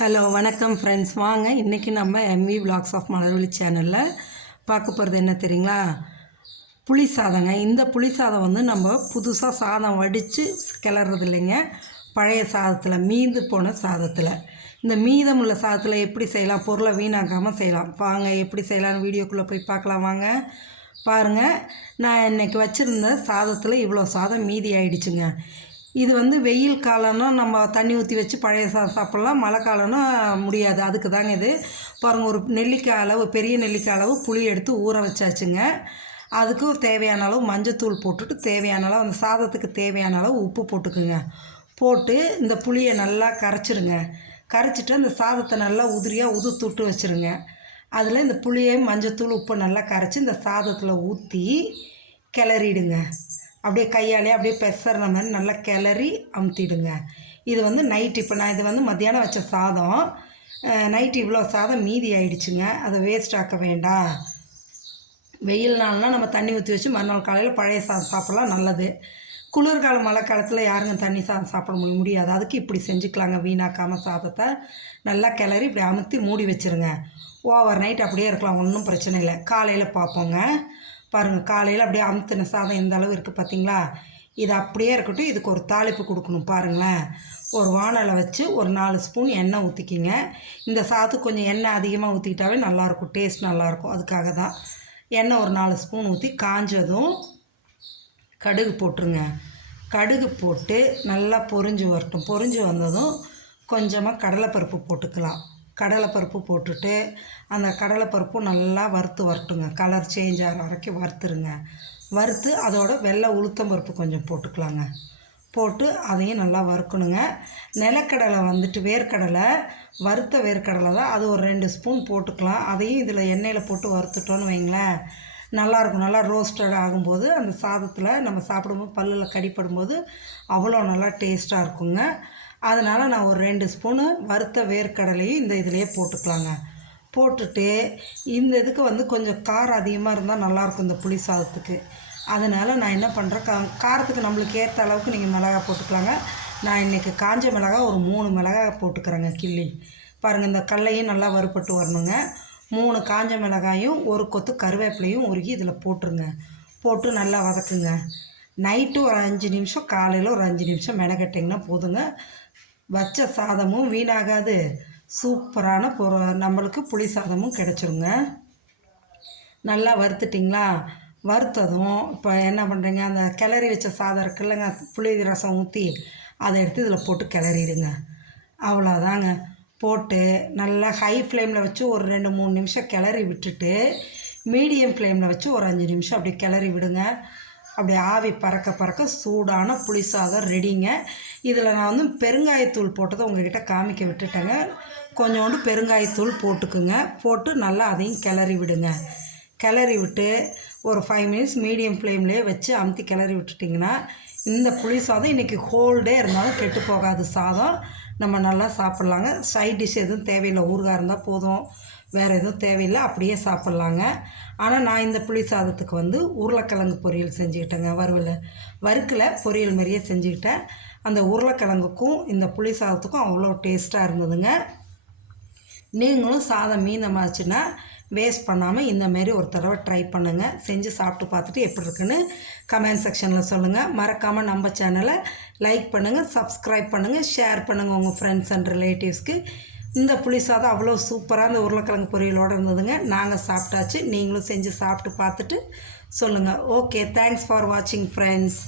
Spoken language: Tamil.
ஹலோ வணக்கம் ஃப்ரெண்ட்ஸ். வாங்க இன்றைக்கி நம்ம எம்வி விலாக்ஸ் ஆஃப் மலர்விழி சேனலில் பார்க்க போகிறது என்ன தெரியுங்களா? புளி சாதங்க. இந்த புளி சாதம் வந்து நம்ம புதுசாக சாதம் வடித்து கிளறது இல்லைங்க. பழைய சாதத்தில் மீந்து போன சாதத்தில் இந்த மீதமுள்ள சாதத்தில் எப்படி செய்யலாம், பொருளை வீணாக்காமல் செய்யலாம். வாங்க எப்படி செய்யலாம்னு வீடியோக்குள்ளே போய் பார்க்கலாம். வாங்க பாருங்கள். நான் இன்றைக்கி வச்சுருந்த சாதத்தில் இவ்வளோ சாதம் மீதி ஆயிடுச்சுங்க. இது வந்து வெயில் காலம்னா நம்ம தண்ணி ஊற்றி வச்சு பழைய சாப்பிட்லாம். மழை காலம்னா முடியாது. அதுக்கு தாங்க இது. பாருங்கள், ஒரு நெல்லிக்காய் அளவு, பெரிய நெல்லிக்காய் அளவு புளி எடுத்து ஊற வச்சாச்சுங்க. அதுக்கு தேவையான அளவு மஞ்சத்தூள் போட்டுட்டு, தேவையான அளவு அந்த சாதத்துக்கு தேவையான அளவு உப்பு போட்டுக்குங்க. போட்டு இந்த புளியை நல்லா கரைச்சிடுங்க. கரைச்சிட்டு அந்த சாதத்தை நல்லா உதிரியாக உதுத்துட்டு வச்சுருங்க. அதில் இந்த புளியை மஞ்சத்தூள் உப்பு நல்லா கரைச்சி இந்த சாதத்தில் ஊற்றி கிளறிடுங்க. அப்படியே கையாலே அப்படியே பெசற மாதிரி நல்லா கிளறி அமுத்திடுங்க. இது வந்து நைட்டு, இப்போ நான் இது வந்து மத்தியானம் வச்ச சாதம். நைட்டு இவ்வளோ சாதம் மீதி ஆயிடுச்சுங்க. அதை வேஸ்ட் ஆக்க வேண்டாம். வெயில் நாள்னால் நம்ம தண்ணி ஊற்றி வச்சு மறுநாள் காலையில் பழைய சாதம் சாப்பிட்லாம், நல்லது. குளிர்காலம் மழை காலத்தில் யாருங்க தண்ணி சாதம் சாப்பிட முடியாது. அதுக்கு இப்படி செஞ்சுக்கலாங்க. வீணாக்காமல் சாதத்தை நல்லா கிளறி இப்படி அமுத்தி மூடி வச்சுருங்க. ஓவர் நைட் அப்படியே இருக்கலாம், ஒன்றும் பிரச்சனை இல்லை. காலையில் பார்ப்போங்க. பாருங்கள், காலையில் அப்படியே அமுத்தின சாதம் எந்த அளவு இருக்குது பார்த்தீங்களா? இது அப்படியே இருக்கட்டும். இதுக்கு ஒரு தாளிப்பு கொடுக்கணும். பாருங்களேன், ஒரு வானலை வச்சு ஒரு 4 ஸ்பூன் எண்ணெய் ஊற்றிக்கிங்க. இந்த சாதத்துக்கு கொஞ்சம் எண்ணெய் அதிகமாக ஊற்றிக்கிட்டாவே நல்லாயிருக்கும், டேஸ்ட் நல்லாயிருக்கும். அதுக்காக தான் எண்ணெய் ஒரு 4 ஸ்பூன் ஊற்றி காஞ்சதும் கடுகு போட்டுருங்க. கடுகு போட்டு நல்லா பொரிஞ்சு வரட்டும். பொரிஞ்சு வந்ததும் கொஞ்சமாக கடலைப்பருப்பு போட்டுக்கலாம். கடலைப்பருப்பு போட்டுட்டு அந்த கடலைப்பருப்பும் நல்லா வறுத்து வரட்டுங்க. கலர் சேஞ்ச் ஆகிற வரைக்கும் வறுத்துருங்க. வறுத்து அதோட வெள்ளை உளுத்தம்பருப்பு கொஞ்சம் போட்டுக்கலாங்க. போட்டு அதையும் நல்லா வறுக்கணுங்க. நிலக்கடலை வந்துட்டு வேர்க்கடலை, வறுத்த வேர்க்கடலை தான், அது ஒரு 2 ஸ்பூன் போட்டுக்கலாம். அதையும் இதில் எண்ணெயில் போட்டு வறுத்துட்டோன்னு வைங்களேன், நல்லாயிருக்கும். நல்லா ரோஸ்டட் ஆகும்போது அந்த சாதத்தில் நம்ம சாப்பிடும்போது பல்லில் கடிப்படும்போது அவ்வளோ நல்லா டேஸ்ட்டாக இருக்குங்க. அதனால் நான் ஒரு 2 ஸ்பூனு வறுத்த வேர்க்கடலையும் இந்த இதிலையே போட்டுக்கலாங்க. போட்டுட்டு இந்த இதுக்கு வந்து கொஞ்சம் காரம் அதிகமாக இருந்தால் நல்லாயிருக்கும் இந்த புளி சாதத்துக்கு. அதனால் நான் என்ன பண்ணுறேன், காரத்துக்கு நம்மளுக்கு ஏற்ற அளவுக்கு நீங்கள் மிளகாய் போட்டுக்கலாங்க. நான் இன்றைக்கி காஞ்ச மிளகாய் ஒரு 3 மிளகாய் போட்டுக்கிறேங்க கிள்ளி. பாருங்கள், இந்த கடலையும் நல்லா வறுபட்டு வரணுங்க. 3 காஞ்ச மிளகாயும் ஒரு கொத்து கருவேப்பிலையும் உருகி இதில் போட்டுருங்க. போட்டு நல்லா வதக்குங்க. நைட்டு ஒரு 5 நிமிஷம், காலையில் ஒரு 5 நிமிஷம் மெனக்கட்டிங்கன்னா போதுங்க. வச்ச சாதமும் வீணாகாது, சூப்பரான நம்மளுக்கு புளி சாதமும் கிடச்சிருங்க. நல்லா வறுத்துட்டிங்களா? வறுத்ததும் இப்போ என்ன பண்ணுறீங்க, அந்த கிளறி வச்ச சாதம் இருக்குல்லங்க, புளி ரசம் ஊற்றி அதை எடுத்து இதில் போட்டு கிளறிடுங்க. அவ்வளோதாங்க. போட்டு நல்லா ஹை ஃப்ளேமில் வச்சு ஒரு 2-3 நிமிஷம் கிளறி விட்டுட்டு மீடியம் ஃப்ளேமில் வச்சு ஒரு 5 நிமிஷம் அப்படி கிளறி விடுங்க. அப்படி ஆவி பறக்க பறக்க சூடான புளி சாதம் ரெடிங்க. இதில் நான் வந்து பெருங்காயத்தூள் போட்டதை உங்கள்கிட்ட காமிக்க விட்டுட்டேங்க. கொஞ்சோண்டு பெருங்காயத்தூள் போட்டுக்குங்க. போட்டு நல்லா அதையும் கிளறி விடுங்க. கிளறி விட்டு ஒரு 5 மினிட்ஸ் மீடியம் ஃப்ளேம்லேயே வச்சு அமுத்தி கிளறி விட்டுட்டிங்கன்னா இந்த புளி சாதம் இன்றைக்கி ஹோல்டே இருந்தாலும் கெட்டு போகாது சாதம். நம்ம நல்லா சாப்பிட்லாங்க. சைட் டிஷ் எதுவும் தேவையில்லை, ஊறுகாய் இருந்தால் போதும், வேறு எதுவும் தேவையில்லை, அப்படியே சாப்பிட்லாங்க. ஆனால் நான் இந்த புளி சாதத்துக்கு வந்து உருளைக்கிழங்கு பொரியல் செஞ்சுக்கிட்டேங்க. வறுக்கலை, பொரியல் மாதிரியே செஞ்சுக்கிட்டேன். அந்த உருளைக்கிழங்குக்கும் இந்த புளி சாதத்துக்கும் அவ்வளோ டேஸ்ட்டாக இருந்ததுங்க. நீங்களும் சாதம் மீந்தமாச்சுன்னா வேஸ்ட் பண்ணாமல் இந்தமாரி ஒரு தடவை ட்ரை பண்ணுங்கள். செஞ்சு சாப்பிட்டு பார்த்துட்டு எப்படி இருக்குன்னு கமெண்ட் செக்ஷனில் சொல்லுங்கள். மறக்காமல் நம்ம சேனலை லைக் பண்ணுங்கள், சப்ஸ்கிரைப் பண்ணுங்கள், ஷேர் பண்ணுங்கள் உங்கள் ஃப்ரெண்ட்ஸ் அண்ட் ரிலேட்டிவ்ஸ்க்கு. இந்த புளி சாதம் அவ்வளோ சூப்பராக இந்த உருளைக்கிழங்கு பொரியலோடு இருந்ததுங்க. நாங்கள் சாப்பிட்டாச்சு. நீங்களும் செஞ்சு சாப்பிட்டு பார்த்துட்டு சொல்லுங்கள். ஓகே, தேங்க்ஸ் ஃபார் வாட்சிங் ஃப்ரெண்ட்ஸ்.